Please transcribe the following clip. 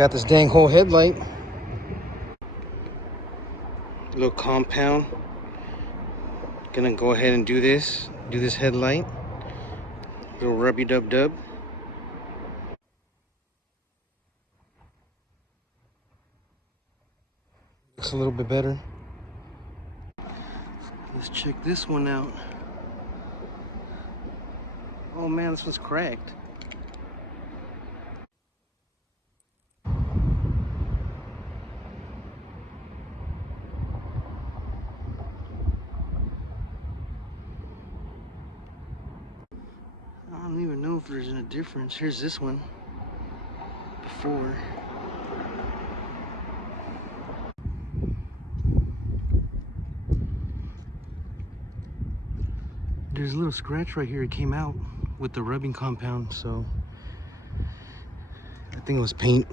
got this dang whole headlight. Little compound. Gonna go ahead and do this headlight. Little rubby dub dub. Looks a little bit better. Let's check this one out. Oh man, this one's cracked. I don't even know if there's a difference. Here's this one. Before. There's a little scratch right here. It came out with the rubbing compound, so I think it was paint.